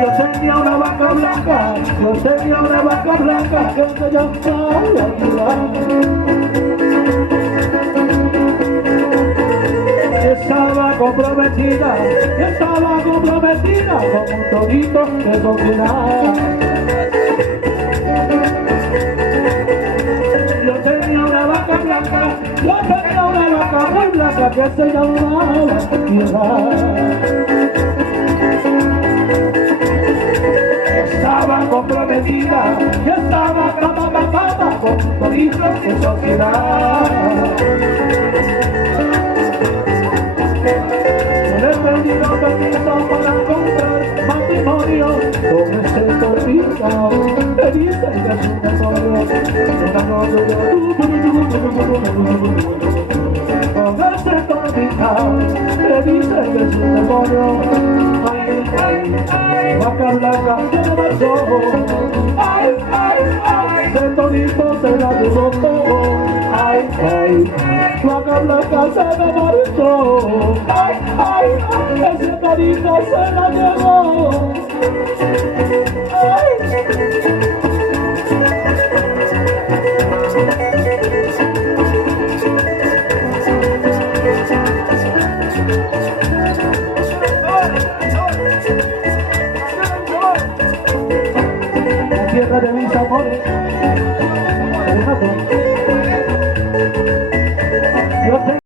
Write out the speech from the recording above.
Yo tenía una vaca blanca, yo tenía una vaca blanca que se llamaba estaba comprometida con un torito de sociedad. Yo tenía una vaca blanca, yo tenía una vaca muy blanca que se llamaba Piedad. Estaba comprometida, yo estaba cama con un torito de sociedad. Yo le pedí los permisos para comprar matrimonio con ese tornillo, me dice que es un demonio. Con ese tornillo, me dice que es un demonio. Ay, ay, ay, vaca blanca se marchó. Ay, ay, ay, ese tornillo se la llevó todo. Ay, ay, vaca blanca se me marchó. Ay, ay, ay, ese tornillo se la llevó. Ay.